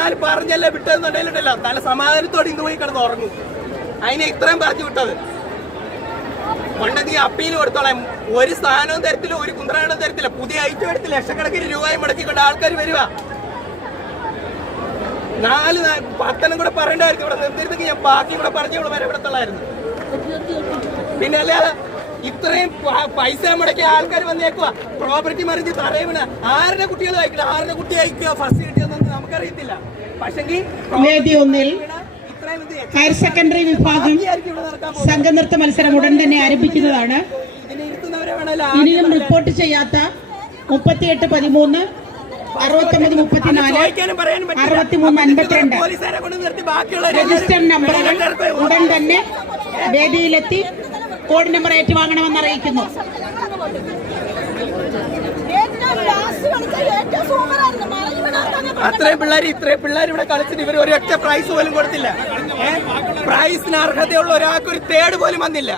നാല് പറഞ്ഞല്ലേ വിട്ടതെന്നുണ്ടെങ്കിലുണ്ടല്ലോ. നല്ല സമാധാനത്തോടെ ഇന്ന് പോയി കിടന്ന് ഉറങ്ങും. അതിനെ ഇത്രയും പറഞ്ഞു വിട്ടത്. കൊണ്ട് നീ അപ്പീൽ കൊടുത്തോളാം. ഒരു സ്ഥാനവും തരത്തില്ല ഒരു കുന്ത്രാണവും തരത്തില്ല. പുതിയ ഐറ്റം എടുത്ത് ലക്ഷക്കണക്കിന് രൂപയും മുടക്കിക്കൊണ്ട് ആൾക്കാർ വരിക. നാല് പത്തനം കൂടെ പറയണ്ടായിരുന്നു. ഇവിടെ നിർത്തിയിരുന്നെങ്കിൽ ഞാൻ ബാക്കി കൂടെ പറഞ്ഞു ഇവിടെ വരെ ഇവിടത്തുള്ളായിരുന്നു പിന്നെ അല്ലാതെ ഇത്രയും പൈസ മുടക്കിയ ആൾക്കാർ വന്നേക്കുക പ്രോപ്പർട്ടി മറിഞ്ഞ് തറയുമ്പോൾ ആരുടെ കുട്ടികൾ അയക്കില്ല? ആരുടെ കുട്ടി അയക്കുക? ഫസ്റ്റ് കിട്ടിയതെന്ന് നമുക്കറിയത്തില്ല. പക്ഷെങ്കിൽ ഹയർ സെക്കൻഡറി വിഭാഗം. സംഘനൃത്ത മത്സരം ഉടൻ തന്നെ ആരംഭിക്കുന്നതാണ്. ഇനിയും റിപ്പോർട്ട് ചെയ്യാത്ത മുപ്പത്തിയെട്ട് പതിമൂന്ന് അറുപത്തൊമ്പത് മുപ്പത്തിനാല് അറുപത്തിമൂന്ന് അൻപത്തിരണ്ട്. രജിസ്റ്റർ നമ്പറുകൾ ഉടൻ തന്നെ വേദിയിലെത്തി. കോഡ് നമ്പർ ഏറ്റുവാങ്ങണമെന്ന് അറിയിക്കുന്നു. അത്രയും പിള്ളേർ ഇത്രയും പിള്ളേർ ഇവിടെ കളിച്ചിട്ട് ഇവർ ഒരൊറ്റ പ്രൈസ് പോലും കൊടുത്തില്ല? പ്രൈസിന് അർഹതയുള്ള ഒരാൾക്ക് ഒരു തേട് പോലും വന്നില്ല.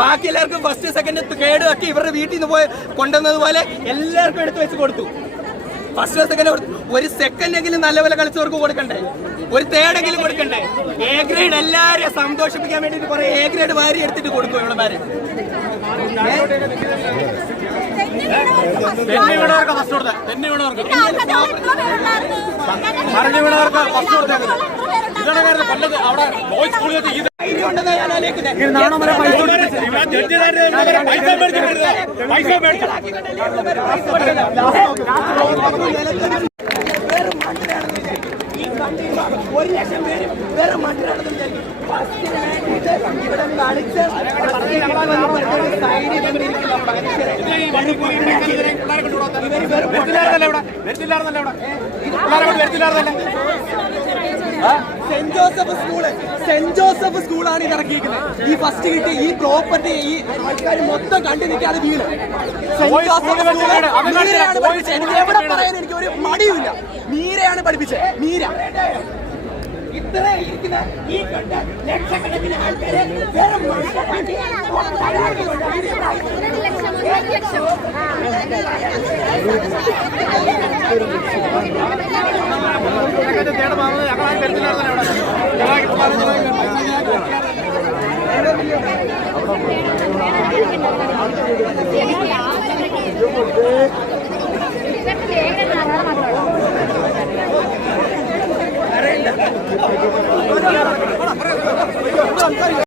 ബാക്കി എല്ലാവർക്കും ഫസ്റ്റ് സെക്കൻഡ് കേട് ഒക്കെ ഇവരുടെ വീട്ടിൽ നിന്ന് പോയി കൊണ്ടുവന്നതുപോലെ എല്ലാവർക്കും എടുത്തു വെച്ച് കൊടുത്തു. ഫസ്റ്റ് സെക്കൻഡ് ഒരു സെക്കൻഡ് എങ്കിലും നല്ല പോലെ കളിച്ചവർക്ക് കൊടുക്കണ്ടേ? ഒരു തേടെങ്കിലും കൊടുക്കണ്ടേ? എ ഗ്രേഡ് എല്ലാവരെയും സന്തോഷിപ്പിക്കാൻ വേണ്ടി കുറെ എ ഗ്രേഡ് വാരി എടുത്തിട്ട് കൊടുക്കും ഇവളമാര് പറഞ്ഞു വീണവർക്ക് ഫസ്റ്റ് കൊടുത്തേക്കുന്നത് ഇതാണ് അവിടെ ബോയ്സ് സ്കൂളിൽ ഒരു ലക്ഷം പേര് വേറെ മണ്ണിലാണെന്ന് വിചാരിക്കും. ഫസ്റ്റിന് വേണ്ടിയിട്ട് ഇവിടെ കളിച്ച് മനുഷ്യരെ വെറും വരുത്തില്ലായിരുന്നല്ലേ ഇവിടെ വരുത്തില്ലായിരുന്നല്ലേ ഇവിടെ വരുത്തില്ലായിരുന്നല്ലേ saint Joseph school. Saint Joseph സ്കൂളാണ് ഇത് ഇറക്കിയിരിക്കുന്നത് ഈ ഫസ്റ്റ് കിട്ടി ഈ പ്രോപ്പർട്ടി ഈ ആൾക്കാർ മൊത്തം കണ്ടു നിൽക്കാതെ വീണ്. സെന്റ് ജോസഫ് സ്കൂളാണ് മീരയാണ് പഠിപ്പിച്ചത്. എനിക്ക് എവിടെ പറയാൻ എനിക്ക് ഒരു മടിയുമില്ല. മീരയാണ് പഠിപ്പിച്ചത്. മീര. ഇത്ര ഇരിക്കുന്ന ഈ കണ്ട ലക്ഷക്കണക്കിന് ആൾക്കാരെ വെറും ലക്ഷം അറിയില്ല